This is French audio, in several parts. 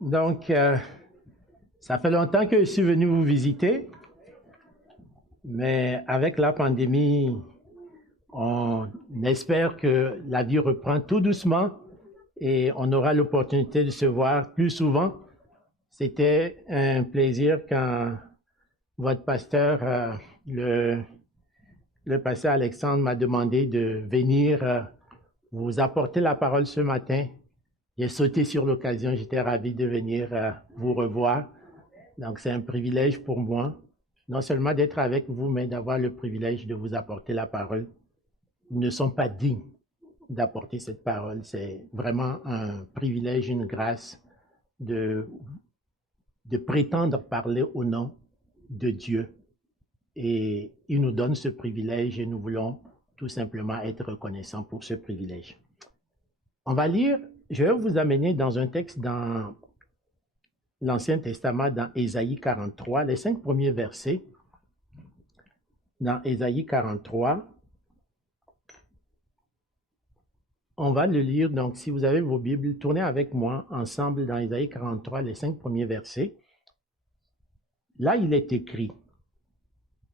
Donc, ça fait longtemps que je suis venu vous visiter, mais avec la pandémie, on espère que la vie reprend tout doucement et on aura l'opportunité de se voir plus souvent. C'était un plaisir quand votre pasteur, le pasteur Alexandre, m'a demandé de venir vous apporter la parole ce matin. J'ai sauté sur l'occasion, j'étais ravi de venir vous revoir. Donc, c'est un privilège pour moi, non seulement d'être avec vous, mais d'avoir le privilège de vous apporter la parole. Ils ne sont pas dignes d'apporter cette parole. C'est vraiment un privilège, une grâce de prétendre parler au nom de Dieu. Et il nous donne ce privilège et nous voulons tout simplement être reconnaissants pour ce privilège. On va lire, je vais vous amener dans un texte dans l'Ancien Testament, dans Ésaïe 43, les 5 premiers versets. Dans Ésaïe 43, on va le lire. Donc, si vous avez vos Bibles, tournez avec moi ensemble dans Ésaïe 43, les 5 premiers versets. Là, il est écrit: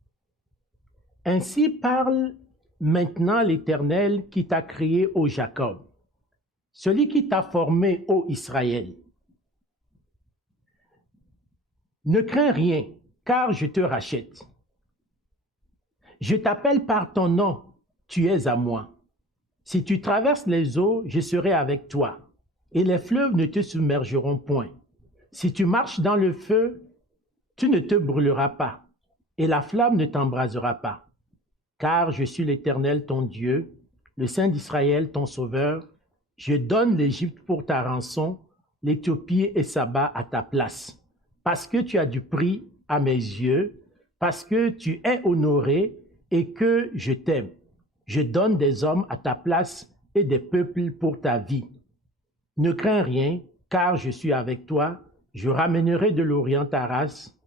« Ainsi parle maintenant l'Éternel qui t'a créé, ô Jacob, celui qui t'a formé, ô Israël. Ne crains rien, car je te rachète. Je t'appelle par ton nom, tu es à moi. Si tu traverses les eaux, je serai avec toi, et les fleuves ne te submergeront point. Si tu marches dans le feu, tu ne te brûleras pas, et la flamme ne t'embrasera pas. Car je suis l'Éternel ton Dieu, le Saint d'Israël ton Sauveur. Je donne l'Égypte pour ta rançon, l'Éthiopie et Saba à ta place. Parce que tu as du prix à mes yeux, parce que tu es honoré et que je t'aime. Je donne des hommes à ta place et des peuples pour ta vie. Ne crains rien, car je suis avec toi. Je ramènerai de l'Orient ta race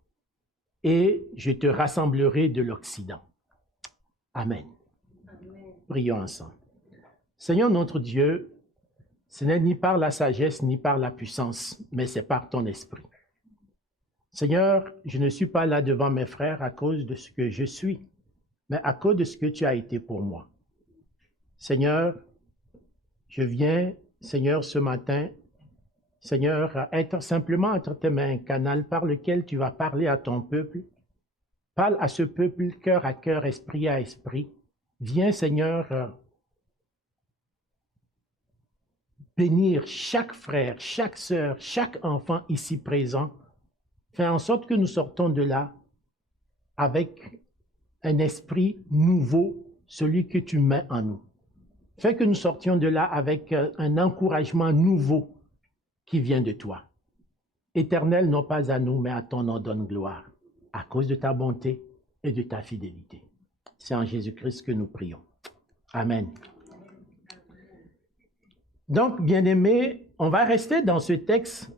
et je te rassemblerai de l'Occident. Amen. Amen. Prions ensemble. Seigneur notre Dieu, ce n'est ni par la sagesse ni par la puissance, mais c'est par ton esprit. Seigneur, je ne suis pas là devant mes frères à cause de ce que je suis, mais à cause de ce que tu as été pour moi. Seigneur, je viens, Seigneur, ce matin, Seigneur, être simplement entre tes mains un canal par lequel tu vas parler à ton peuple. Parle à ce peuple cœur à cœur, esprit à esprit. Viens, Seigneur, bénir chaque frère, chaque sœur, chaque enfant ici présent. Fais en sorte que nous sortons de là avec un esprit nouveau, celui que tu mets en nous. Fais que nous sortions de là avec un encouragement nouveau qui vient de toi. Éternel, non pas à nous, mais à ton nom donne gloire, à cause de ta bonté et de ta fidélité. C'est en Jésus-Christ que nous prions. Amen. Donc, bien-aimés, on va rester dans ce texte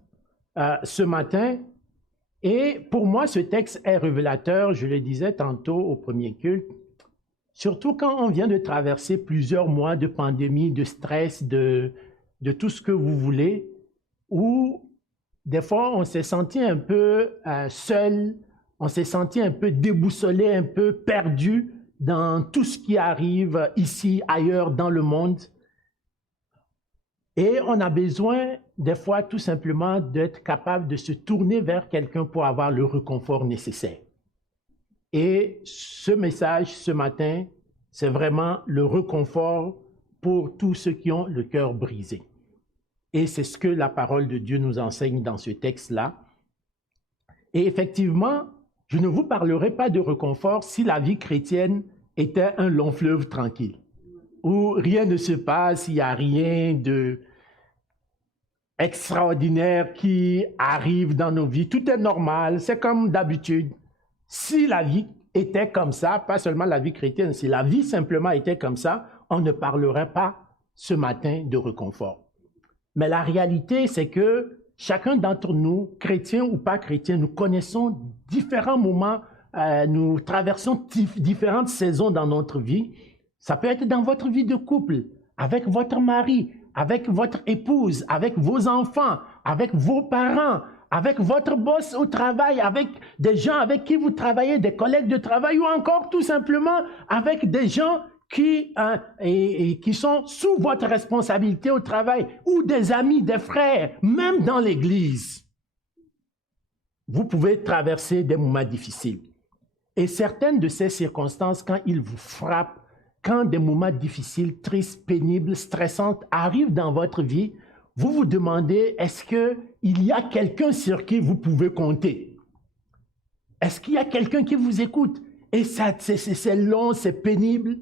ce matin. Et pour moi, ce texte est révélateur, je le disais tantôt au premier culte, surtout quand on vient de traverser plusieurs mois de pandémie, de stress, de tout ce que vous voulez, où des fois on s'est senti un peu seul, on s'est senti un peu déboussolé, un peu perdu dans tout ce qui arrive ici, ailleurs, dans le monde. Et on a besoin, des fois, tout simplement, d'être capable de se tourner vers quelqu'un pour avoir le réconfort nécessaire. Et ce message, ce matin, c'est vraiment le réconfort pour tous ceux qui ont le cœur brisé. Et c'est ce que la parole de Dieu nous enseigne dans ce texte-là. Et effectivement, je ne vous parlerai pas de réconfort si la vie chrétienne était un long fleuve tranquille, où rien ne se passe, il n'y a rien d'extraordinaire qui arrive dans nos vies. Tout est normal, c'est comme d'habitude. Si la vie était comme ça, pas seulement la vie chrétienne, si la vie simplement était comme ça, on ne parlerait pas ce matin de réconfort. Mais la réalité, c'est que chacun d'entre nous, chrétiens ou pas chrétiens, nous connaissons différents moments, nous traversons différentes saisons dans notre vie. Ça peut être dans votre vie de couple, avec votre mari, avec votre épouse, avec vos enfants, avec vos parents, avec votre boss au travail, avec des gens avec qui vous travaillez, des collègues de travail ou encore tout simplement avec des gens qui sont sous votre responsabilité au travail ou des amis, des frères, même dans l'église. Vous pouvez traverser des moments difficiles. Et certaines de ces circonstances, quand ils vous frappent, quand des moments difficiles, tristes, pénibles, stressants arrivent dans votre vie, vous vous demandez, est-ce qu'il y a quelqu'un sur qui vous pouvez compter? Est-ce qu'il y a quelqu'un qui vous écoute? Et ça, c'est long, c'est pénible.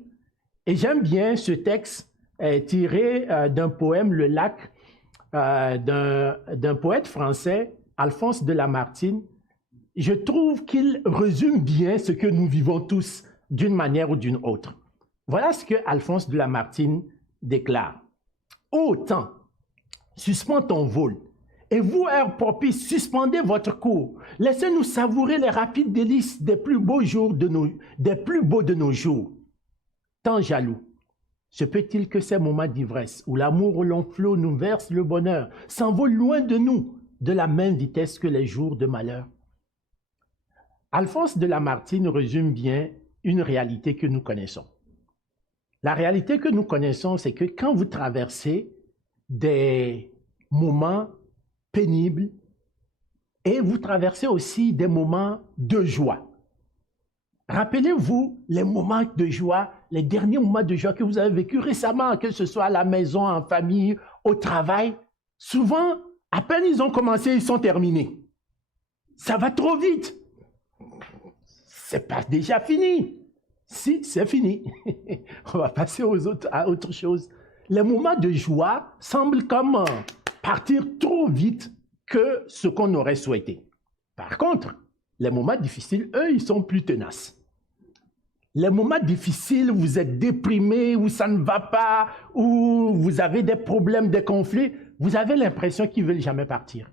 Et j'aime bien ce texte tiré d'un poème, Le Lac, d'un poète français, Alphonse de Lamartine. Je trouve qu'il résume bien ce que nous vivons tous d'une manière ou d'une autre. Voilà ce que Alphonse de Lamartine déclare. Ô temps, suspends ton vol, et vous, heure propice, suspendez votre cours. Laissez-nous savourer les rapides délices des plus beaux de nos jours. Tant jaloux, se peut-il que ces moments d'ivresse où l'amour au long flot nous verse le bonheur s'envolent loin de nous de la même vitesse que les jours de malheur? Alphonse de Lamartine résume bien une réalité que nous connaissons. La réalité que nous connaissons, c'est que quand vous traversez des moments pénibles et vous traversez aussi des moments de joie. Rappelez-vous les moments de joie, les derniers moments de joie que vous avez vécu récemment, que ce soit à la maison, en famille, au travail. Souvent, à peine ils ont commencé, ils sont terminés. Ça va trop vite. C'est pas déjà fini. Si, c'est fini. On va passer à autre chose. Les moments de joie semblent comme partir trop vite que ce qu'on aurait souhaité. Par contre, les moments difficiles, eux, ils sont plus tenaces. Les moments difficiles, vous êtes déprimé, ou ça ne va pas, ou vous avez des problèmes, des conflits, vous avez l'impression qu'ils ne veulent jamais partir.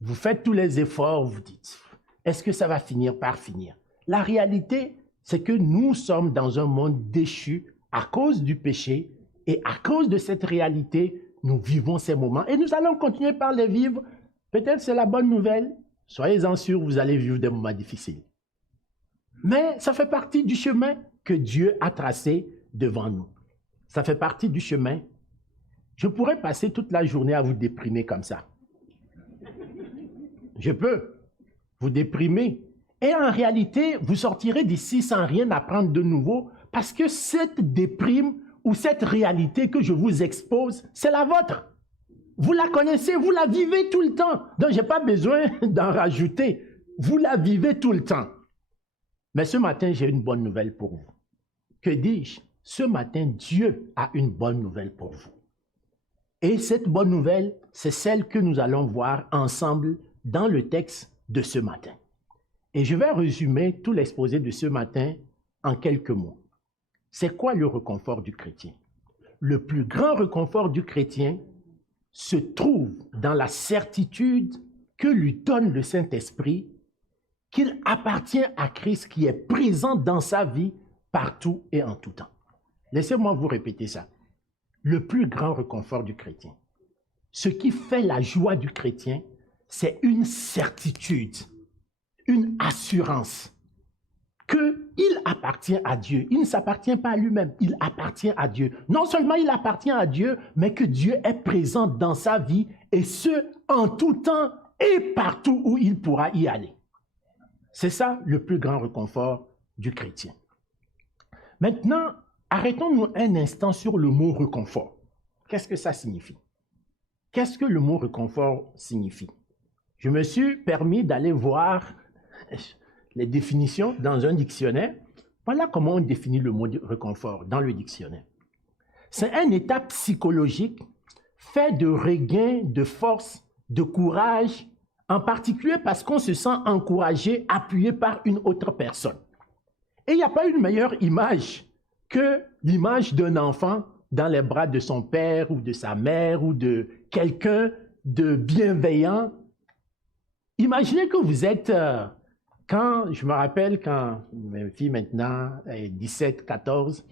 Vous faites tous les efforts, vous dites, est-ce que ça va finir par finir? La réalité, c'est que nous sommes dans un monde déchu à cause du péché et à cause de cette réalité, nous vivons ces moments et nous allons continuer par les vivre. Peut-être c'est la bonne nouvelle. Soyez-en sûrs, vous allez vivre des moments difficiles. Mais ça fait partie du chemin que Dieu a tracé devant nous. Ça fait partie du chemin. Je pourrais passer toute la journée à vous déprimer comme ça. Je peux vous déprimer. Et en réalité, vous sortirez d'ici sans rien apprendre de nouveau parce que cette déprime ou cette réalité que je vous expose, c'est la vôtre. Vous la connaissez, vous la vivez tout le temps. Donc, je n'ai pas besoin d'en rajouter. Vous la vivez tout le temps. Mais ce matin, j'ai une bonne nouvelle pour vous. Que dis-je? Ce matin, Dieu a une bonne nouvelle pour vous. Et cette bonne nouvelle, c'est celle que nous allons voir ensemble dans le texte de ce matin. Et je vais résumer tout l'exposé de ce matin en quelques mots. C'est quoi le réconfort du chrétien? Le plus grand réconfort du chrétien se trouve dans la certitude que lui donne le Saint-Esprit qu'il appartient à Christ qui est présent dans sa vie partout et en tout temps. Laissez-moi vous répéter ça. Le plus grand réconfort du chrétien. Ce qui fait la joie du chrétien, c'est une certitude, une assurance qu'il appartient à Dieu. Il ne s'appartient pas à lui-même, il appartient à Dieu. Non seulement il appartient à Dieu, mais que Dieu est présent dans sa vie et ce, en tout temps et partout où il pourra y aller. C'est ça le plus grand réconfort du chrétien. Maintenant, arrêtons-nous un instant sur le mot réconfort. Qu'est-ce que ça signifie? Qu'est-ce que le mot réconfort signifie? Je me suis permis d'aller voir les définitions dans un dictionnaire. Voilà comment on définit le mot réconfort dans le dictionnaire. C'est un état psychologique fait de regain, de force, de courage, en particulier parce qu'on se sent encouragé, appuyé par une autre personne. Et il n'y a pas une meilleure image que l'image d'un enfant dans les bras de son père ou de sa mère ou de quelqu'un de bienveillant. Imaginez que vous êtes, je me rappelle quand ma fille maintenant est 17, 14,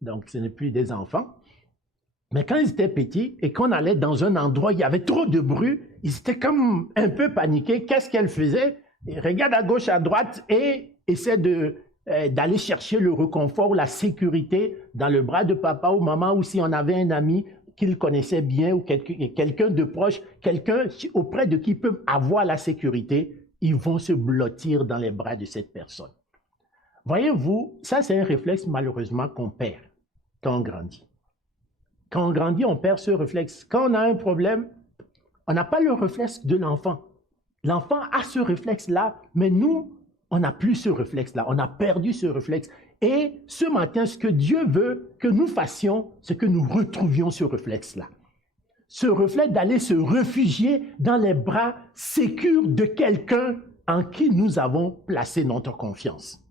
donc ce n'est plus des enfants, Mais quand ils étaient petits et qu'on allait dans un endroit où il y avait trop de bruit, ils étaient comme un peu paniqués. Qu'est-ce qu'elle faisait? Ils regardent à gauche, à droite et essaient d'aller chercher le réconfort ou la sécurité dans le bras de papa ou maman, ou si on avait un ami qu'ils connaissaient bien ou quelqu'un de proche, quelqu'un auprès de qui ils peuvent avoir la sécurité, ils vont se blottir dans les bras de cette personne. Voyez-vous, ça c'est un réflexe malheureusement qu'on perd quand on grandit. Quand on grandit, on perd ce réflexe. Quand on a un problème, on n'a pas le réflexe de l'enfant. L'enfant a ce réflexe-là, mais nous, on n'a plus ce réflexe-là. On a perdu ce réflexe. Et ce matin, ce que Dieu veut que nous fassions, c'est que nous retrouvions ce réflexe-là. Ce réflexe d'aller se réfugier dans les bras sécures de quelqu'un en qui nous avons placé notre confiance.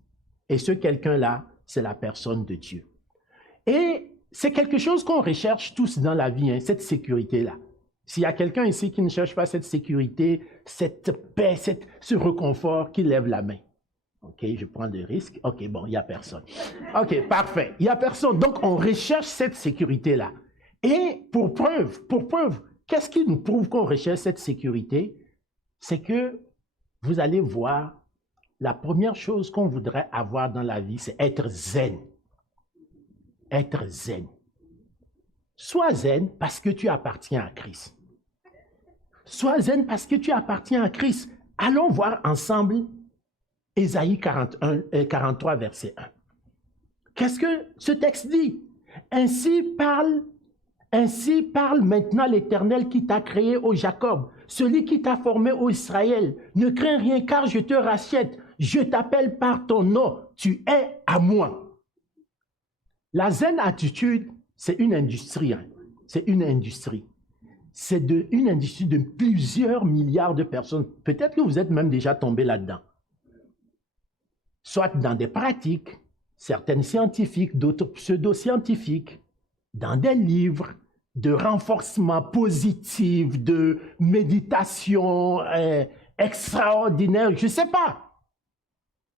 Et ce quelqu'un-là, c'est la personne de Dieu. Et c'est quelque chose qu'on recherche tous dans la vie, hein, cette sécurité-là. S'il y a quelqu'un ici qui ne cherche pas cette sécurité, cette paix, ce réconfort, qui lève la main. OK, je prends des risques. OK, bon, il n'y a personne. OK, parfait. Il n'y a personne. Donc, on recherche cette sécurité-là. Et pour preuve, qu'est-ce qui nous prouve qu'on recherche cette sécurité? C'est que vous allez voir, la première chose qu'on voudrait avoir dans la vie, c'est être zen. Être zen. Sois zen parce que tu appartiens à Christ. Sois zen parce que tu appartiens à Christ. Allons voir ensemble Ésaïe 43, verset 1. Qu'est-ce que ce texte dit? Ainsi parle maintenant l'Éternel qui t'a créé, ô Jacob, celui qui t'a formé, ô Israël. Ne crains rien car je te rachète. Je t'appelle par ton nom. Tu es à moi. La zen attitude, c'est une industrie. Hein. C'est une industrie. C'est une industrie de plusieurs milliards de personnes. Peut-être que vous êtes même déjà tombé là-dedans. Soit dans des pratiques, certaines scientifiques, d'autres pseudo-scientifiques, dans des livres de renforcement positif, de méditation extraordinaire, je ne sais pas.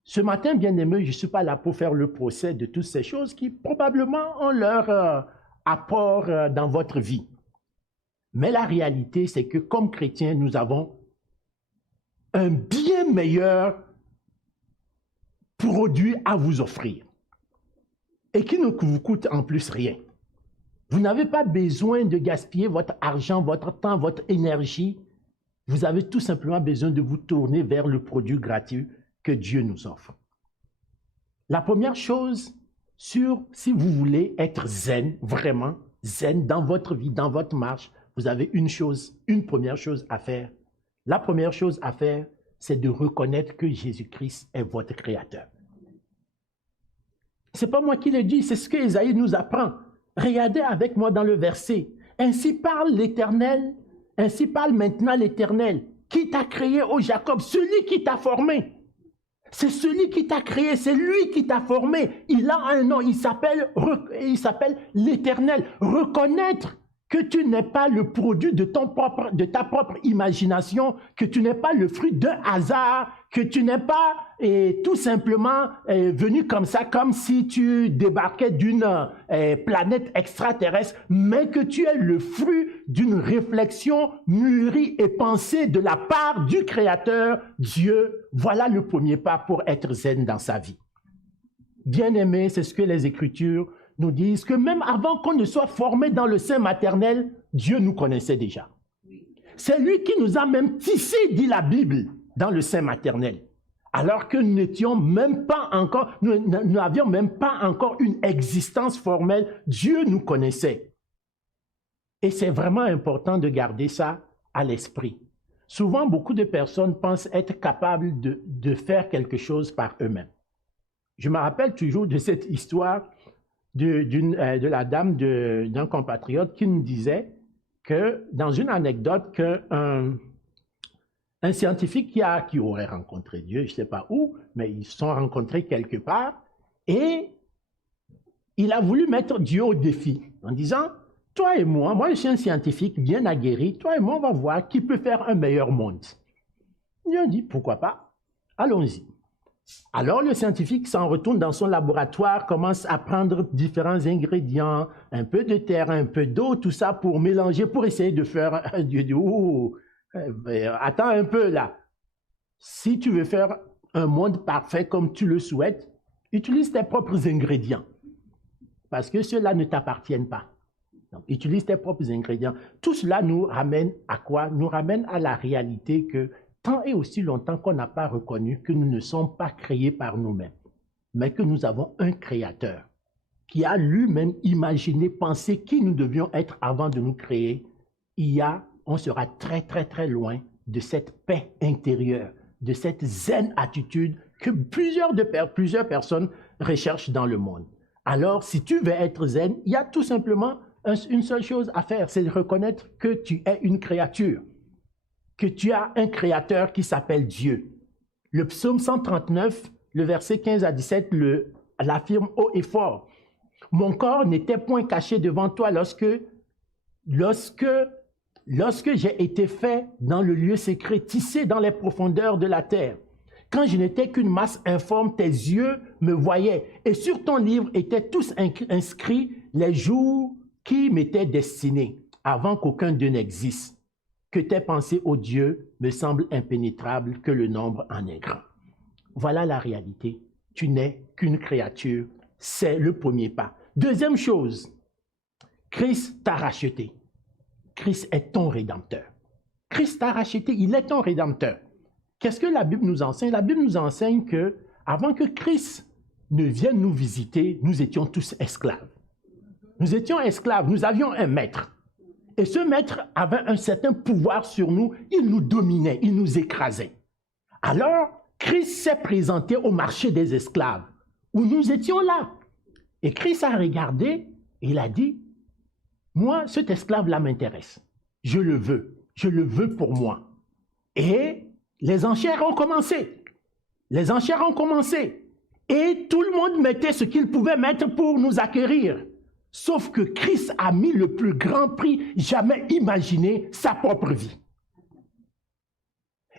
Ce matin, bien-aimé, je ne suis pas là pour faire le procès de toutes ces choses qui probablement ont leur apport dans votre vie. Mais la réalité, c'est que comme chrétiens, nous avons un bien meilleur produit à vous offrir et qui ne vous coûte en plus rien. Vous n'avez pas besoin de gaspiller votre argent, votre temps, votre énergie. Vous avez tout simplement besoin de vous tourner vers le produit gratuit que Dieu nous offre. La première chose, si vous voulez être zen, vraiment zen dans votre vie, dans votre marche, vous avez une première chose à faire. La première chose à faire, c'est de reconnaître que Jésus-Christ est votre Créateur. Ce n'est pas moi qui le dis, c'est ce que Ésaïe nous apprend. Regardez avec moi dans le verset. Ainsi parle l'Éternel, ainsi parle maintenant l'Éternel, qui t'a créé, ô Jacob, celui qui t'a formé. C'est celui qui t'a créé, c'est lui qui t'a formé. Il a un nom, il s'appelle l'Éternel. Reconnaître que tu n'es pas le produit de ta propre imagination, que tu n'es pas le fruit d'un hasard, que tu n'es pas tout simplement venu comme ça, comme si tu débarquais d'une planète extraterrestre, mais que tu es le fruit d'une réflexion mûrie et pensée de la part du Créateur, Dieu. Voilà le premier pas pour être zen dans sa vie. Bien-aimé, c'est ce que les Écritures nous disent, que même avant qu'on ne soit formé dans le sein maternel, Dieu nous connaissait déjà. C'est lui qui nous a même tissé, dit la Bible, dans le sein maternel. Alors que nous n'étions même pas encore, nous n'avions même pas encore une existence formelle, Dieu nous connaissait. Et c'est vraiment important de garder ça à l'esprit. Souvent, beaucoup de personnes pensent être capables de faire quelque chose par eux-mêmes. Je me rappelle toujours de cette histoire de la dame d'un compatriote qui nous disait que, dans une anecdote, qu'un scientifique qui aurait rencontré Dieu, je ne sais pas où, mais ils se sont rencontrés quelque part, et il a voulu mettre Dieu au défi en disant, toi et moi je suis un scientifique bien aguerri, toi et moi on va voir qui peut faire un meilleur monde. Dieu a dit, pourquoi pas, allons-y. Alors le scientifique s'en retourne dans son laboratoire, commence à prendre différents ingrédients, un peu de terre, un peu d'eau, tout ça pour mélanger, pour essayer de faire... attends un peu là. Si tu veux faire un monde parfait comme tu le souhaites, utilise tes propres ingrédients. Parce que ceux-là ne t'appartiennent pas. Donc, utilise tes propres ingrédients. Tout cela nous ramène à quoi? Nous ramène à la réalité que tant et aussi longtemps qu'on n'a pas reconnu que nous ne sommes pas créés par nous-mêmes, mais que nous avons un créateur qui a lui-même imaginé, pensé qui nous devions être avant de nous créer, on sera très, très, très loin de cette paix intérieure, de cette zen attitude que plusieurs personnes recherchent dans le monde. Alors, si tu veux être zen, il y a tout simplement une seule chose à faire, c'est de reconnaître que tu es une créature, que tu as un créateur qui s'appelle Dieu. Le psaume 139, le verset 15 à 17, l'affirme haut et fort. Mon corps n'était point caché devant toi lorsque j'ai été fait dans le lieu secret, tissé dans les profondeurs de la terre. Quand je n'étais qu'une masse informe, tes yeux me voyaient, et sur ton livre étaient tous inscrits les jours qui m'étaient destinés, avant qu'aucun d'eux n'existe. Que tes pensées, ô Dieu, me semblent impénétrables, que le nombre en est grand. Voilà la réalité. Tu n'es qu'une créature. C'est le premier pas. Deuxième chose, Christ t'a racheté. Christ est ton rédempteur. Christ t'a racheté, il est ton rédempteur. Qu'est-ce que la Bible nous enseigne? La Bible nous enseigne que avant que Christ ne vienne nous visiter, nous étions tous esclaves. Nous étions esclaves, nous avions un maître. Et ce maître avait un certain pouvoir sur nous, il nous dominait, il nous écrasait. Alors, Christ s'est présenté au marché des esclaves, où nous étions là. Et Christ a regardé et il a dit, moi, cet esclave-là m'intéresse. Je le veux pour moi. Et les enchères ont commencé. Les enchères ont commencé. Et tout le monde mettait ce qu'il pouvait mettre pour nous acquérir. Sauf que Christ a mis le plus grand prix jamais imaginé, sa propre vie.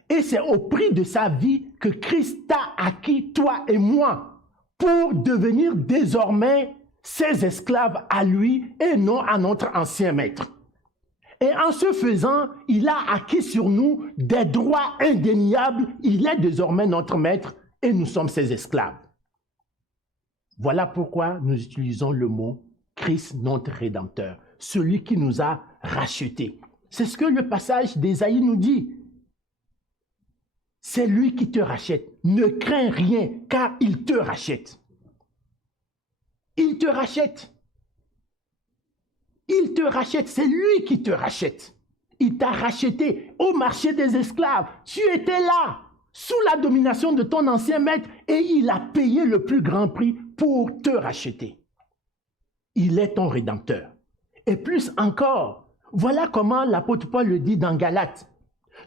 Et c'est au prix de sa vie que Christ t'a acquis, toi et moi, pour devenir désormais ses esclaves à lui et non à notre ancien maître. Et en ce faisant, il a acquis sur nous des droits indéniables. Il est désormais notre maître et nous sommes ses esclaves. Voilà pourquoi nous utilisons le mot Christ, notre Rédempteur, celui qui nous a rachetés. C'est ce que le passage d'Ésaïe nous dit. C'est lui qui te rachète. Ne crains rien, car il te rachète. Il te rachète. Il te rachète, c'est lui qui te rachète. Il t'a racheté au marché des esclaves. Tu étais là, sous la domination de ton ancien maître, et il a payé le plus grand prix pour te racheter. Il est ton rédempteur. Et plus encore, voilà comment l'apôtre Paul le dit dans Galates.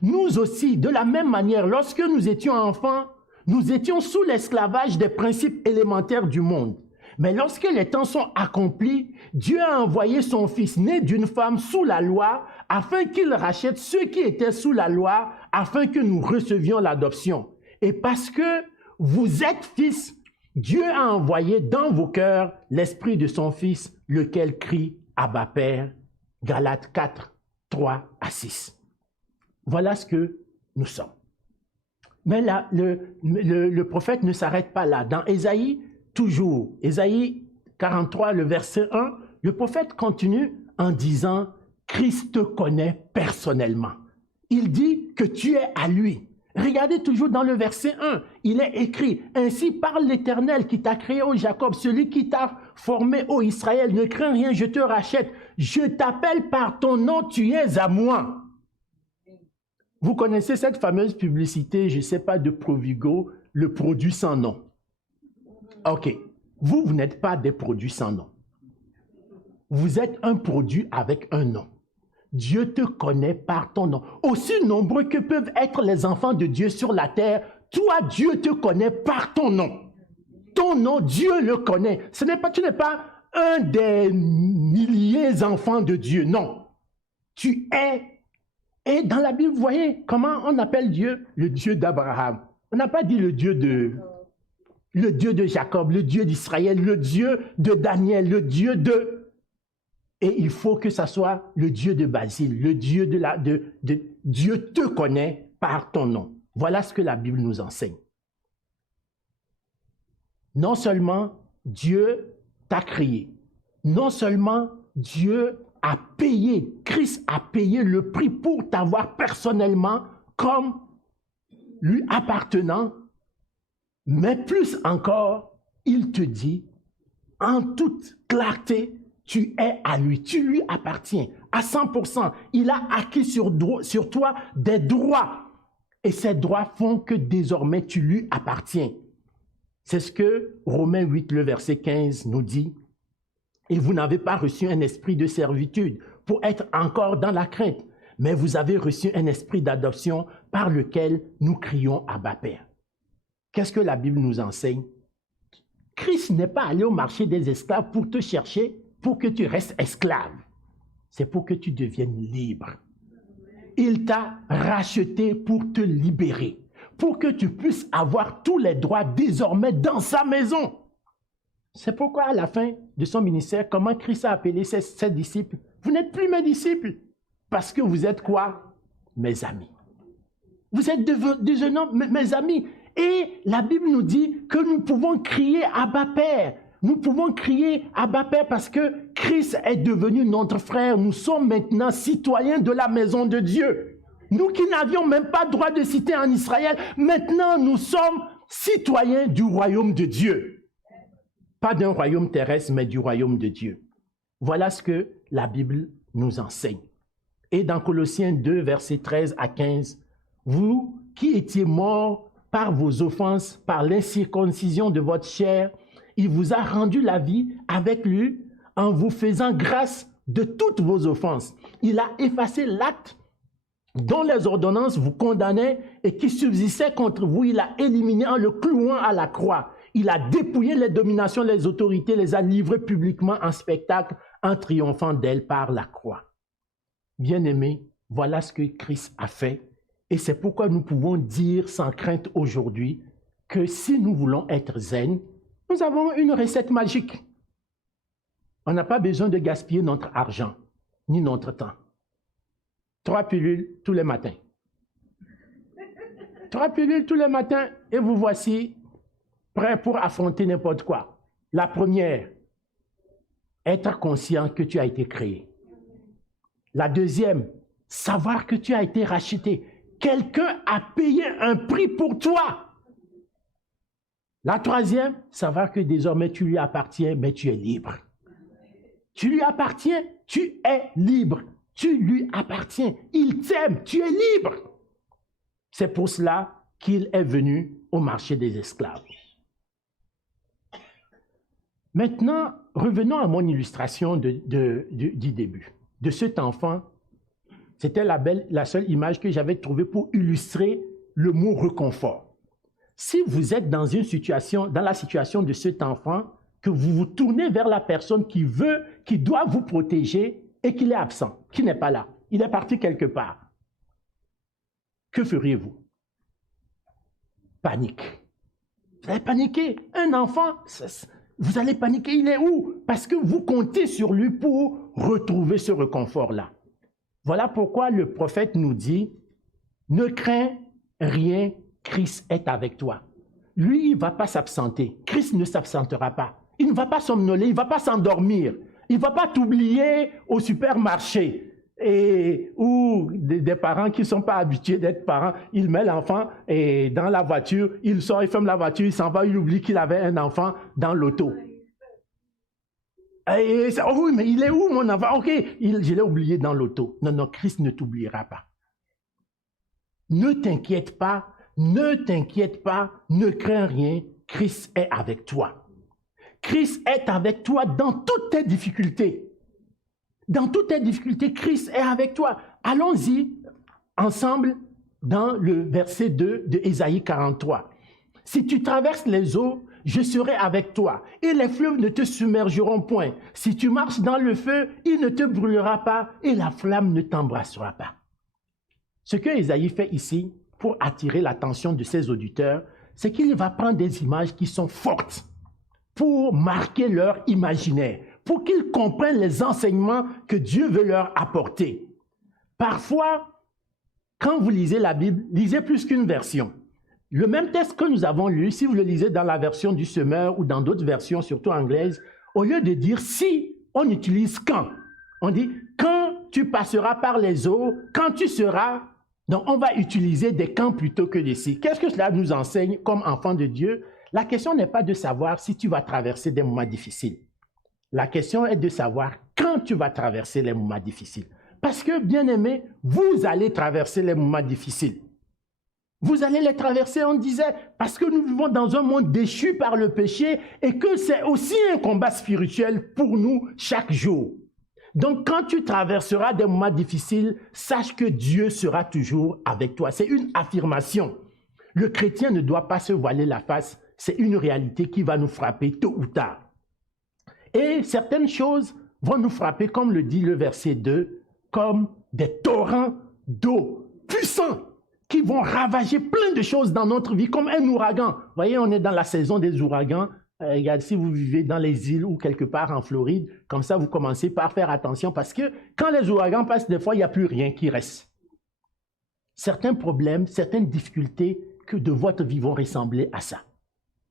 Nous aussi, de la même manière, lorsque nous étions enfants, nous étions sous l'esclavage des principes élémentaires du monde. Mais lorsque les temps sont accomplis, Dieu a envoyé son Fils né d'une femme sous la loi, afin qu'il rachète ceux qui étaient sous la loi, afin que nous recevions l'adoption. Et parce que vous êtes fils, Dieu a envoyé dans vos cœurs l'esprit de son Fils, lequel crie « Abba Père » Galates 4, 3 à 6. Voilà ce que nous sommes. Mais là, le prophète ne s'arrête pas là. Dans Ésaïe, toujours, Ésaïe 43, le verset 1, le prophète continue en disant « Christ te connaît personnellement ». Il dit que tu es à lui. Regardez toujours dans le verset 1, il est écrit « Ainsi parle l'Éternel qui t'a créé, ô Jacob, celui qui t'a formé, ô Israël, ne crains rien, je te rachète. Je t'appelle par ton nom, tu es à moi. » Vous connaissez cette fameuse publicité, je ne sais pas, de Provigo, le produit sans nom. Ok, vous n'êtes pas des produits sans nom. Vous êtes un produit avec un nom. Dieu te connaît par ton nom. Aussi nombreux que peuvent être les enfants de Dieu sur la terre, toi, Dieu te connaît par ton nom. Ton nom, Dieu le connaît. Tu n'es pas un des milliers d'enfants de Dieu, non. Tu es. Et dans la Bible, vous voyez comment on appelle Dieu? Le Dieu d'Abraham. On n'a pas dit le Dieu de le Dieu de Jacob, le Dieu d'Israël, le Dieu de Daniel, le Dieu de... Et il faut que ça soit le Dieu de Basile, le Dieu de Dieu te connaît par ton nom. Voilà ce que la Bible nous enseigne. Non seulement Dieu t'a créé, non seulement Dieu a payé, Christ a payé le prix pour t'avoir personnellement comme lui appartenant, mais plus encore, il te dit en toute clarté, tu es à lui, tu lui appartiens à 100%. Il a acquis sur toi des droits et ces droits font que désormais tu lui appartiens. C'est ce que Romains 8, le verset 15 nous dit. Et vous n'avez pas reçu un esprit de servitude pour être encore dans la crainte, mais vous avez reçu un esprit d'adoption par lequel nous crions Abba Père. Qu'est-ce que la Bible nous enseigne? Christ n'est pas allé au marché des esclaves pour te chercher, pour que tu restes esclave. C'est pour que tu deviennes libre. Il t'a racheté pour te libérer, pour que tu puisses avoir tous les droits désormais dans sa maison. C'est pourquoi à la fin de son ministère, comment Christ a appelé ses disciples? Vous n'êtes plus mes disciples, parce que vous êtes quoi? Mes amis. Vous êtes devenus mes amis. Et la Bible nous dit que nous pouvons crier Abba Père. Nous pouvons crier Abba Père parce que Christ est devenu notre frère. Nous sommes maintenant citoyens de la maison de Dieu. Nous qui n'avions même pas droit de cité en Israël, maintenant nous sommes citoyens du royaume de Dieu. Pas d'un royaume terrestre, mais du royaume de Dieu. Voilà ce que la Bible nous enseigne. Et dans Colossiens 2, versets 13 à 15, vous qui étiez morts par vos offenses, par l'incirconcision de votre chair, il vous a rendu la vie avec lui en vous faisant grâce de toutes vos offenses. Il a effacé l'acte dont les ordonnances vous condamnaient et qui subsistait contre vous. Il a éliminé en le clouant à la croix. Il a dépouillé les dominations, les autorités, les a livrées publiquement en spectacle en triomphant d'elles par la croix. Bien-aimés, voilà ce que Christ a fait. Et c'est pourquoi nous pouvons dire sans crainte aujourd'hui que si nous voulons être zen, nous avons une recette magique. On n'a pas besoin de gaspiller notre argent, ni notre temps. 3 pilules tous les matins. 3 pilules tous les matins et vous voici prêt pour affronter n'importe quoi. La première, être conscient que tu as été créé. La deuxième, savoir que tu as été racheté. Quelqu'un a payé un prix pour toi. La troisième, savoir que désormais tu lui appartiens, mais tu es libre. Tu lui appartiens, tu es libre. Tu lui appartiens, il t'aime, tu es libre. C'est pour cela qu'il est venu au marché des esclaves. Maintenant, revenons à mon illustration du début. De cet enfant, c'était la seule image que j'avais trouvée pour illustrer le mot réconfort. Si vous êtes dans la situation de cet enfant, que vous vous tournez vers la personne qui doit vous protéger et qu'il est absent, qui n'est pas là, il est parti quelque part, que feriez-vous? Panique. Vous allez paniquer. Un enfant, vous allez paniquer. Il est où? Parce que vous comptez sur lui pour retrouver ce réconfort-là. Voilà pourquoi le prophète nous dit, ne crains rien, Christ est avec toi. Lui, il ne va pas s'absenter. Christ ne s'absentera pas. Il ne va pas somnoler, il ne va pas s'endormir. Il ne va pas t'oublier au supermarché. Ou des parents qui ne sont pas habitués d'être parents, il met l'enfant dans la voiture, il sort, il ferme la voiture, il s'en va, il oublie qu'il avait un enfant dans l'auto. Oh oui, mais il est où mon enfant? Ok, je l'ai oublié dans l'auto. Non, Christ ne t'oubliera pas. Ne t'inquiète pas, ne crains rien, Christ est avec toi. Christ est avec toi dans toutes tes difficultés. Dans toutes tes difficultés, Christ est avec toi. Allons-y ensemble dans le verset 2 de Ésaïe 43. Si tu traverses les eaux, je serai avec toi, et les fleuves ne te submergeront point. Si tu marches dans le feu, il ne te brûlera pas, et la flamme ne t'embrassera pas. Ce que Ésaïe fait ici, pour attirer l'attention de ses auditeurs, c'est qu'il va prendre des images qui sont fortes pour marquer leur imaginaire, pour qu'ils comprennent les enseignements que Dieu veut leur apporter. Parfois, quand vous lisez la Bible, lisez plus qu'une version. Le même texte que nous avons lu, si vous le lisez dans la version du semeur ou dans d'autres versions, surtout anglaises, au lieu de dire si, on utilise quand. On dit quand tu passeras par les eaux, quand tu seras. Donc on va utiliser des quand plutôt que des si. Qu'est-ce que cela nous enseigne comme enfants de Dieu? La question n'est pas de savoir si tu vas traverser des moments difficiles. La question est de savoir quand tu vas traverser les moments difficiles. Parce que, bien aimés, vous allez traverser les moments difficiles. Vous allez les traverser, on disait, parce que nous vivons dans un monde déchu par le péché et que c'est aussi un combat spirituel pour nous chaque jour. Donc, quand tu traverseras des moments difficiles, sache que Dieu sera toujours avec toi. C'est une affirmation. Le chrétien ne doit pas se voiler la face. C'est une réalité qui va nous frapper tôt ou tard. Et certaines choses vont nous frapper, comme le dit le verset 2, comme des torrents d'eau puissants qui vont ravager plein de choses dans notre vie, comme un ouragan. Vous voyez, on est dans la saison des ouragans. Regarde, si vous vivez dans les îles ou quelque part en Floride, comme ça, vous commencez par faire attention parce que quand les ouragans passent, des fois, il n'y a plus rien qui reste. Certains problèmes, certaines difficultés que de votre vie vont ressembler à ça.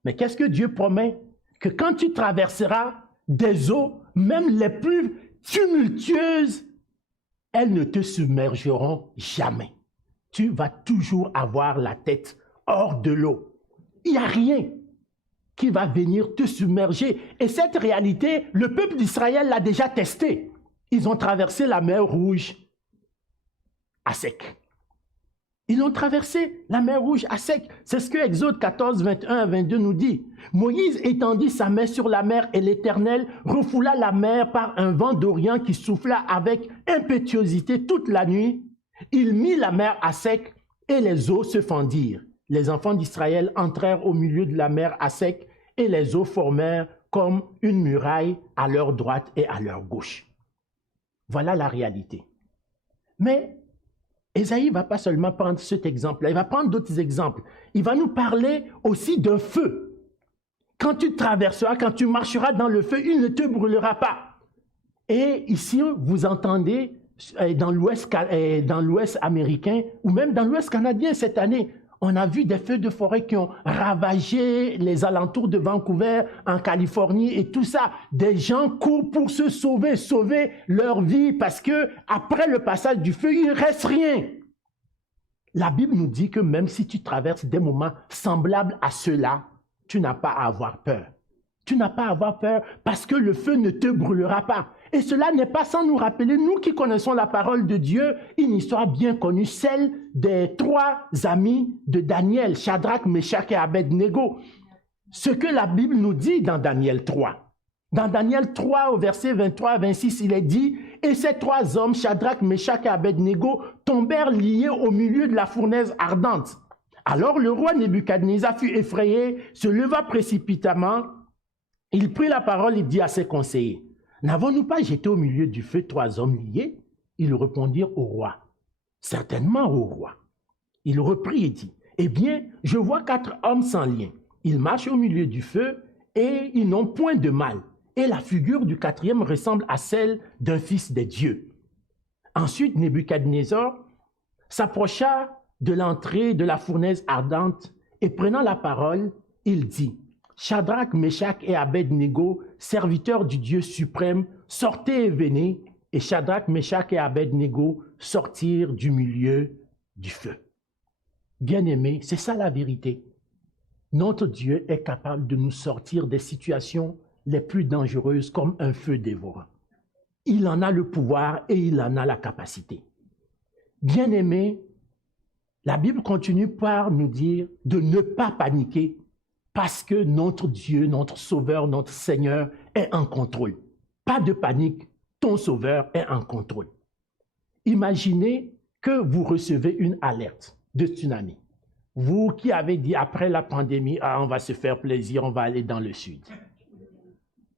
Mais qu'est-ce que Dieu promet? Que quand tu traverseras des eaux, même les plus tumultueuses, elles ne te submergeront jamais. Tu vas toujours avoir la tête hors de l'eau. Il n'y a rien qui va venir te submerger. Et cette réalité, le peuple d'Israël l'a déjà testé. Ils ont traversé la mer Rouge à sec. Ils ont traversé la mer Rouge à sec. C'est ce que Exode 14, 21 à 22 nous dit. Moïse étendit sa main sur la mer et l'Éternel refoula la mer par un vent d'Orient qui souffla avec impétuosité toute la nuit. Il mit la mer à sec et les eaux se fendirent. Les enfants d'Israël entrèrent au milieu de la mer à sec et les eaux formèrent comme une muraille à leur droite et à leur gauche. Voilà la réalité. Mais Ésaïe ne va pas seulement prendre cet exemple-là, il va prendre d'autres exemples. Il va nous parler aussi d'un feu. Quand tu traverseras, quand tu marcheras dans le feu, il ne te brûlera pas. Et ici, vous entendez dans l'Ouest américain ou même dans l'Ouest canadien cette année, on a vu des feux de forêt qui ont ravagé les alentours de Vancouver, en Californie et tout ça. Des gens courent pour se sauver, sauver leur vie parce que après le passage du feu, il ne reste rien. La Bible nous dit que même si tu traverses des moments semblables à ceux-là, tu n'as pas à avoir peur. Tu n'as pas à avoir peur parce que le feu ne te brûlera pas. Et cela n'est pas sans nous rappeler, nous qui connaissons la parole de Dieu, une histoire bien connue, celle des 3 amis de Daniel, Shadrach, Meshach et Abed-Nego. Ce que la Bible nous dit dans Daniel 3. Dans Daniel 3, au verset 23 à 26, il est dit « Et ces 3 hommes, Shadrach, Meshach et Abed-Nego, tombèrent liés au milieu de la fournaise ardente. Alors le roi Nebuchadnezzar fut effrayé, se leva précipitamment. Il prit la parole et dit à ses conseillers, « N'avons-nous pas jeté au milieu du feu 3 hommes liés ?» Ils répondirent au roi, « Certainement au roi. » Il reprit et dit, « Eh bien, je vois 4 hommes sans lien. Ils marchent au milieu du feu et ils n'ont point de mal. Et la figure du 4e ressemble à celle d'un fils des dieux. » Ensuite, Nebuchadnezzar s'approcha de l'entrée de la fournaise ardente et prenant la parole, il dit, Shadrach, Meshach et Abed-Nego, serviteurs du Dieu suprême, sortez et venez. Et Shadrach, Meshach et Abed-Nego sortirent du milieu du feu. Bien-aimés, c'est ça la vérité. Notre Dieu est capable de nous sortir des situations les plus dangereuses comme un feu dévorant. Il en a le pouvoir et il en a la capacité. Bien-aimés, la Bible continue par nous dire de ne pas paniquer parce que notre Dieu, notre Sauveur, notre Seigneur est en contrôle. Pas de panique, ton Sauveur est en contrôle. Imaginez que vous recevez une alerte de tsunami. Vous qui avez dit après la pandémie, ah, on va se faire plaisir, on va aller dans le sud.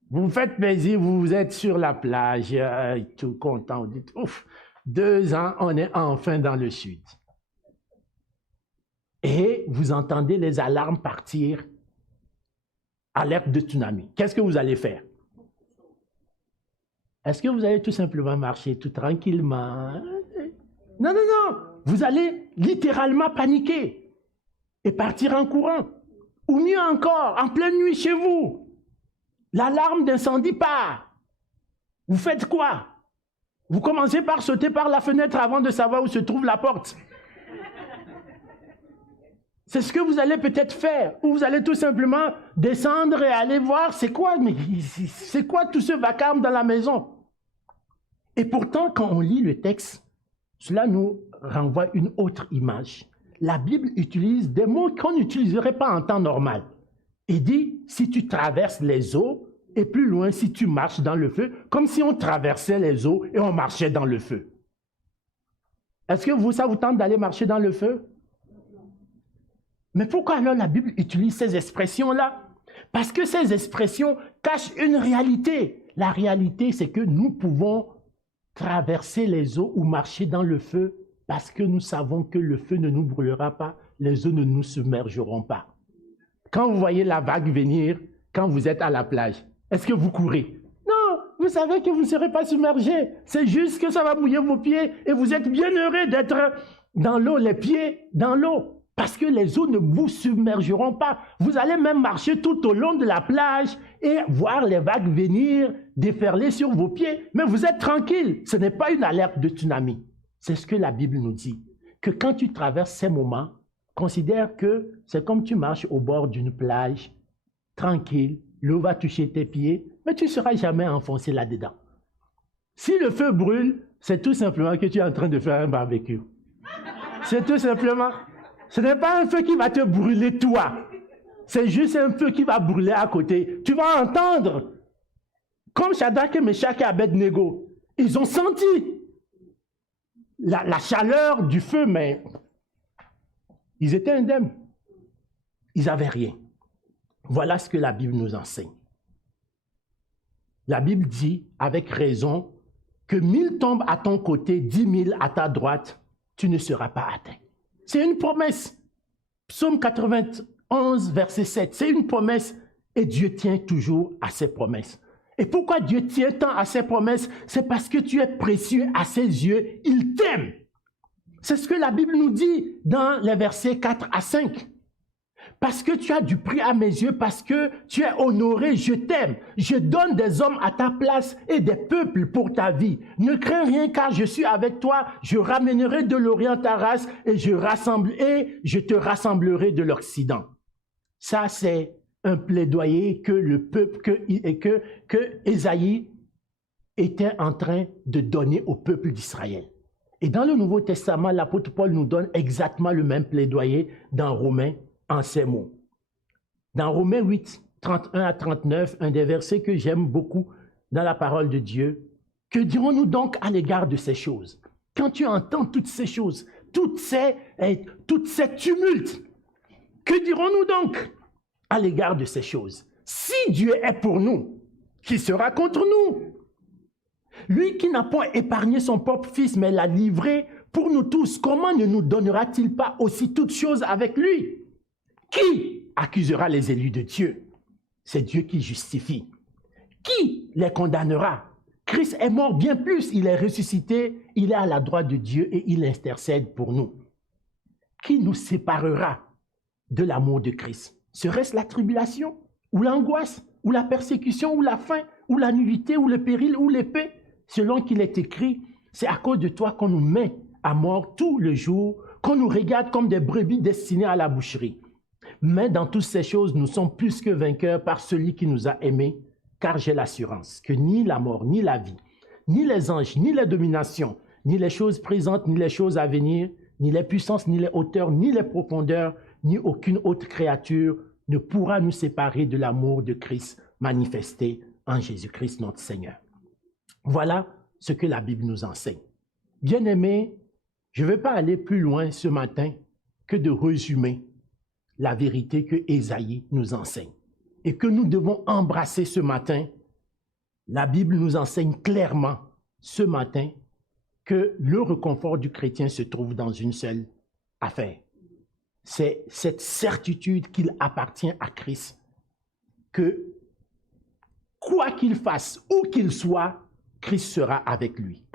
Vous vous faites plaisir, vous êtes sur la plage, tout content, vous dites, ouf, 2 ans, on est enfin dans le sud. Et vous entendez les alarmes partir, alerte de tsunami. Qu'est-ce que vous allez faire? Est-ce que vous allez tout simplement marcher tout tranquillement? Non, non, non. Vous allez littéralement paniquer et partir en courant. Ou mieux encore, en pleine nuit chez vous, l'alarme d'incendie part. Vous faites quoi? Vous commencez par sauter par la fenêtre avant de savoir où se trouve la porte. C'est ce que vous allez peut-être faire. Ou vous allez tout simplement descendre et aller voir c'est quoi, mais c'est quoi tout ce vacarme dans la maison? Et pourtant, quand on lit le texte, cela nous renvoie une autre image. La Bible utilise des mots qu'on n'utiliserait pas en temps normal. Il dit, si tu traverses les eaux, et plus loin, si tu marches dans le feu, comme si on traversait les eaux et on marchait dans le feu. Est-ce que ça vous tente d'aller marcher dans le feu? Mais pourquoi alors la Bible utilise ces expressions-là? Parce que ces expressions cachent une réalité. La réalité, c'est que nous pouvons traverser les eaux ou marcher dans le feu parce que nous savons que le feu ne nous brûlera pas, les eaux ne nous submergeront pas. Quand vous voyez la vague venir, quand vous êtes à la plage, est-ce que vous courez? Non, vous savez que vous ne serez pas submergé. C'est juste que ça va mouiller vos pieds et vous êtes bien heureux d'être dans l'eau, les pieds dans l'eau. Parce que les eaux ne vous submergeront pas. Vous allez même marcher tout au long de la plage et voir les vagues venir déferler sur vos pieds. Mais vous êtes tranquille. Ce n'est pas une alerte de tsunami. C'est ce que la Bible nous dit. Que quand tu traverses ces moments, considère que c'est comme tu marches au bord d'une plage, tranquille, l'eau va toucher tes pieds, mais tu ne seras jamais enfoncé là-dedans. Si le feu brûle, c'est tout simplement que tu es en train de faire un barbecue. C'est tout simplement... Ce n'est pas un feu qui va te brûler toi. C'est juste un feu qui va brûler à côté. Tu vas entendre. Comme Shadrach, Meshach et Abednego. Ils ont senti la chaleur du feu, mais ils étaient indemnes. Ils n'avaient rien. Voilà ce que la Bible nous enseigne. La Bible dit, avec raison, que 1000 tombent à ton côté, 10 000 à ta droite, tu ne seras pas atteint. C'est une promesse. Psaume 91, verset 7. C'est une promesse et Dieu tient toujours à ses promesses. Et pourquoi Dieu tient tant à ses promesses? C'est parce que tu es précieux à ses yeux. Il t'aime. C'est ce que la Bible nous dit dans les versets 4 à 5. Parce que tu as du prix à mes yeux, parce que tu es honoré, je t'aime. Je donne des hommes à ta place et des peuples pour ta vie. Ne crains rien car je suis avec toi. Je ramènerai de l'Orient ta race et je te rassemblerai de l'Occident. Ça, c'est un plaidoyer que le peuple, que Ésaïe était en train de donner au peuple d'Israël. Et dans le Nouveau Testament, l'apôtre Paul nous donne exactement le même plaidoyer dans Romains en ces mots. Dans Romains 8, 31 à 39, un des versets que j'aime beaucoup dans la parole de Dieu, que dirons-nous donc à l'égard de ces choses? Quand tu entends toutes ces choses, toutes ces tumultes, que dirons-nous donc à l'égard de ces choses? Si Dieu est pour nous, qui sera contre nous? Lui qui n'a point épargné son propre fils, mais l'a livré pour nous tous, comment ne nous donnera-t-il pas aussi toutes choses avec lui? Qui accusera les élus de Dieu? C'est Dieu qui justifie. Qui les condamnera? Christ est mort bien plus, il est ressuscité, il est à la droite de Dieu et il intercède pour nous. Qui nous séparera de l'amour de Christ? Serait-ce la tribulation, ou l'angoisse, ou la persécution, ou la faim, ou la nudité, ou le péril, ou l'épée? Selon qu'il est écrit, c'est à cause de toi qu'on nous met à mort tout le jour, qu'on nous regarde comme des brebis destinées à la boucherie. Mais dans toutes ces choses, nous sommes plus que vainqueurs par celui qui nous a aimés, car j'ai l'assurance que ni la mort, ni la vie, ni les anges, ni les dominations, ni les choses présentes, ni les choses à venir, ni les puissances, ni les hauteurs, ni les profondeurs, ni aucune autre créature ne pourra nous séparer de l'amour de Christ manifesté en Jésus-Christ notre Seigneur. Voilà ce que la Bible nous enseigne. Bien-aimés, je ne vais pas aller plus loin ce matin que de résumer la vérité que Ésaïe nous enseigne et que nous devons embrasser ce matin. La Bible nous enseigne clairement ce matin que le réconfort du chrétien se trouve dans une seule affaire. c'est cette certitude qu'il appartient à Christ, que quoi qu'il fasse, où qu'il soit, Christ sera avec lui.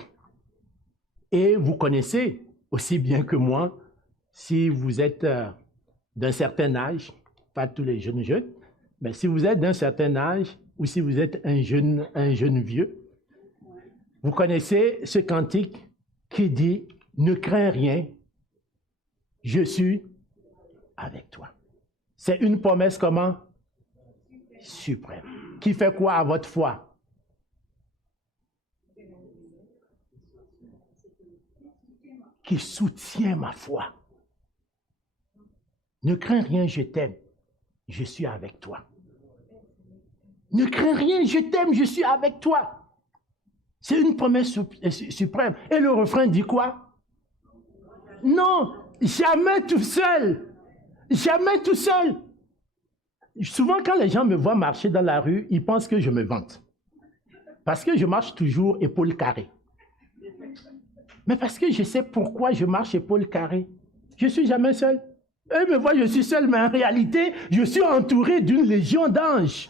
Et vous connaissez aussi bien que moi, si vous êtes d'un certain âge, pas tous les jeunes, mais si vous êtes d'un certain âge ou si vous êtes un jeune vieux, vous connaissez ce cantique qui dit « Ne crains rien, je suis avec toi ». C'est une promesse comment? Suprême. Qui fait quoi à votre foi? Qui soutient ma foi. Ne crains rien, je t'aime, je suis avec toi. Ne crains rien, je t'aime, je suis avec toi. C'est une promesse suprême. Et le refrain dit quoi? Non, jamais tout seul. Jamais tout seul. Souvent, quand les gens me voient marcher dans la rue, ils pensent que je me vante. Parce que je marche toujours épaules carrées. Mais parce que je sais pourquoi je marche épaules carrées. Je ne suis jamais seul. Eux me voient, je suis seul, mais en réalité, je suis entouré d'une légion d'anges.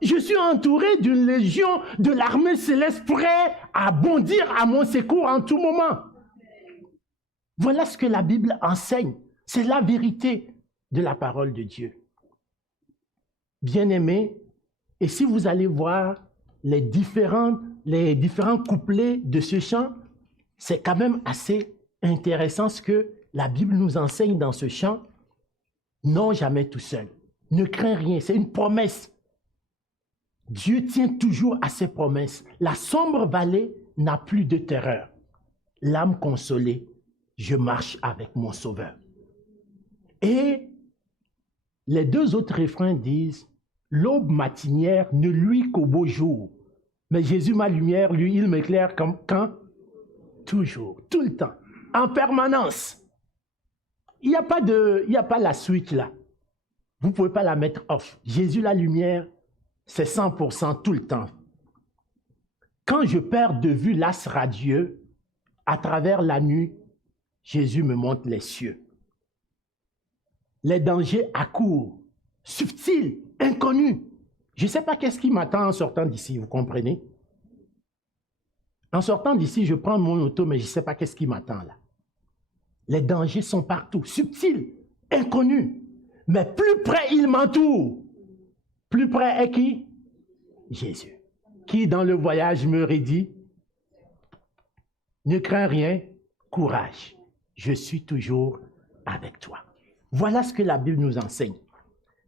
Je suis entouré d'une légion de l'armée céleste prêt à bondir à mon secours en tout moment. Voilà ce que la Bible enseigne. C'est la vérité de la parole de Dieu. Bien-aimés, et si vous allez voir les différents couplets de ce chant, c'est quand même assez intéressant ce que la Bible nous enseigne dans ce chant. Non, jamais tout seul. Ne crains rien, c'est une promesse. Dieu tient toujours à ses promesses. La sombre vallée n'a plus de terreur. L'âme consolée, je marche avec mon Sauveur. Et les deux autres refrains disent, l'aube matinière ne luit qu'au beau jour. Mais Jésus, ma lumière, lui, il m'éclaire comme quand? Toujours, tout le temps, en permanence. Il n'y a pas la switch là. Vous ne pouvez pas la mettre off. Jésus, la lumière, c'est 100% tout le temps. Quand je perds de vue l'as radieux, à travers la nuit, Jésus me montre les cieux. Les dangers accourent, subtils, inconnus. Je ne sais pas qu'est-ce qui m'attend en sortant d'ici, vous comprenez? En sortant d'ici, je prends mon auto, mais je ne sais pas qu'est-ce qui m'attend là. Les dangers sont partout, subtils, inconnus. Mais plus près, il m'entoure. Plus près est qui? Jésus. Qui, dans le voyage, me redit, ne crains rien, courage. Je suis toujours avec toi. Voilà ce que la Bible nous enseigne.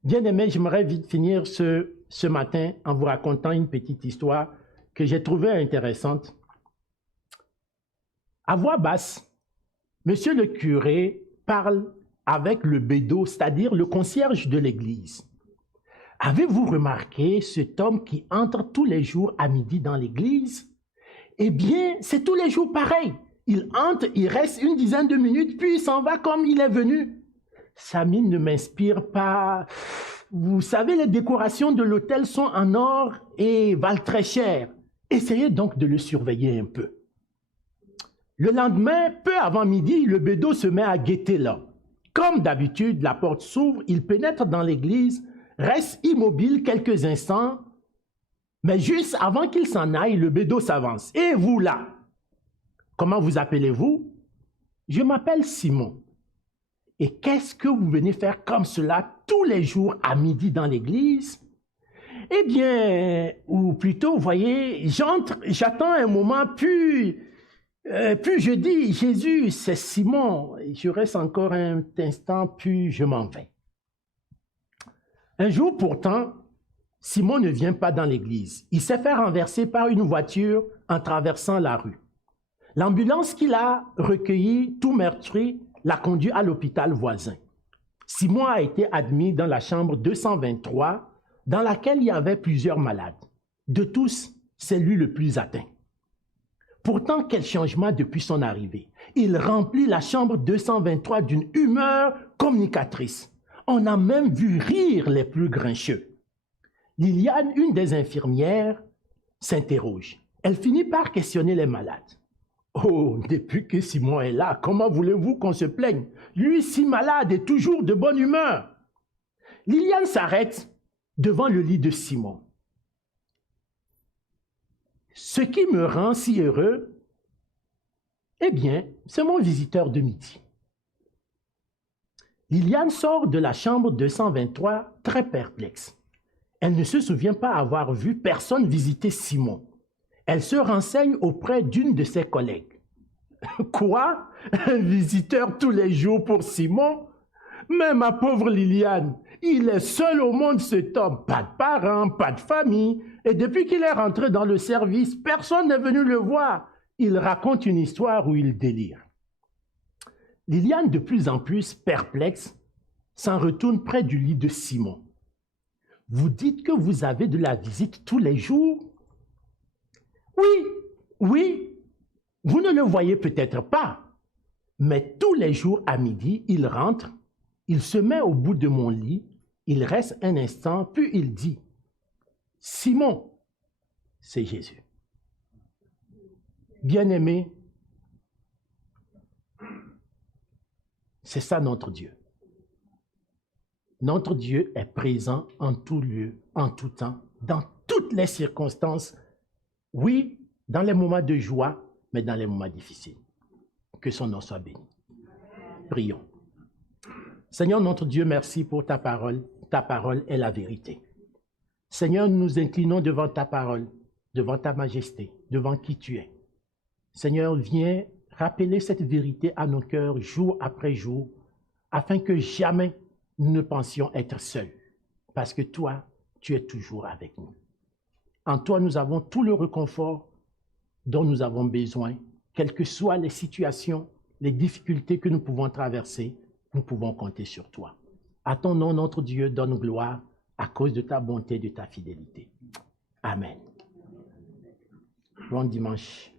Bien-aimés, j'aimerais vite finir ce matin en vous racontant une petite histoire que j'ai trouvée intéressante. À voix basse, monsieur le curé parle avec le bédot, c'est-à-dire le concierge de l'église. Avez-vous remarqué cet homme qui entre tous les jours à midi dans l'église? Eh bien, c'est tous les jours pareil. Il entre, il reste une dizaine de minutes, puis il s'en va comme il est venu. Sa mine ne m'inspire pas. Vous savez, les décorations de l'hôtel sont en or et valent très cher. Essayez donc de le surveiller un peu. Le lendemain, peu avant midi, le bédot se met à guetter là. Comme d'habitude, la porte s'ouvre, il pénètre dans l'église, reste immobile quelques instants, mais juste avant qu'il s'en aille, le bédot s'avance. Et vous là, comment vous appelez-vous? Je m'appelle Simon. Et qu'est-ce que vous venez faire comme cela tous les jours à midi dans l'église? Eh bien, ou plutôt, vous voyez, j'entre, j'attends un moment, puis je dis, Jésus, c'est Simon. Je reste encore un instant, puis je m'en vais. Un jour pourtant, Simon ne vient pas dans l'église. Il s'est fait renverser par une voiture en traversant la rue. L'ambulance qu'il a recueillie, tout meurtri, l'a conduit à l'hôpital voisin. Simon a été admis dans la chambre 223, dans laquelle il y avait plusieurs malades. De tous, c'est lui le plus atteint. Pourtant, quel changement depuis son arrivée. Il remplit la chambre 223 d'une humeur communicatrice. On a même vu rire les plus grincheux. Liliane, une des infirmières, s'interroge. Elle finit par questionner les malades. « Oh, depuis que Simon est là, comment voulez-vous qu'on se plaigne? Lui, si malade et toujours de bonne humeur. Liliane s'arrête devant le lit de Simon. Ce qui me rend si heureux, eh bien, c'est mon visiteur de midi. Liliane sort de la chambre 223 très perplexe. Elle ne se souvient pas avoir vu personne visiter Simon. Elle se renseigne auprès d'une de ses collègues. Quoi? Un visiteur tous les jours pour Simon? Mais ma pauvre Liliane, il est seul au monde cet homme. Pas de parents, pas de famille. Et depuis qu'il est rentré dans le service, personne n'est venu le voir. Il raconte une histoire où il délire. Liliane, de plus en plus perplexe, s'en retourne près du lit de Simon. Vous dites que vous avez de la visite tous les jours? Oui, vous ne le voyez peut-être pas, mais tous les jours à midi, il rentre, il se met au bout de mon lit, il reste un instant, puis il dit, « Simon, c'est Jésus. » Bien-aimé, c'est ça notre Dieu. Notre Dieu est présent en tout lieu, en tout temps, dans toutes les circonstances. Oui, dans les moments de joie, mais dans les moments difficiles. Que son nom soit béni. Prions. Seigneur notre Dieu, merci pour ta parole. Ta parole est la vérité. Seigneur, nous nous inclinons devant ta parole, devant ta majesté, devant qui tu es. Seigneur, viens rappeler cette vérité à nos cœurs jour après jour, afin que jamais nous ne pensions être seuls, parce que toi, tu es toujours avec nous. En toi, nous avons tout le réconfort dont nous avons besoin, quelles que soient les situations, les difficultés que nous pouvons traverser, nous pouvons compter sur toi. À ton nom, notre Dieu, donne gloire à cause de ta bonté et de ta fidélité. Amen. Bon dimanche.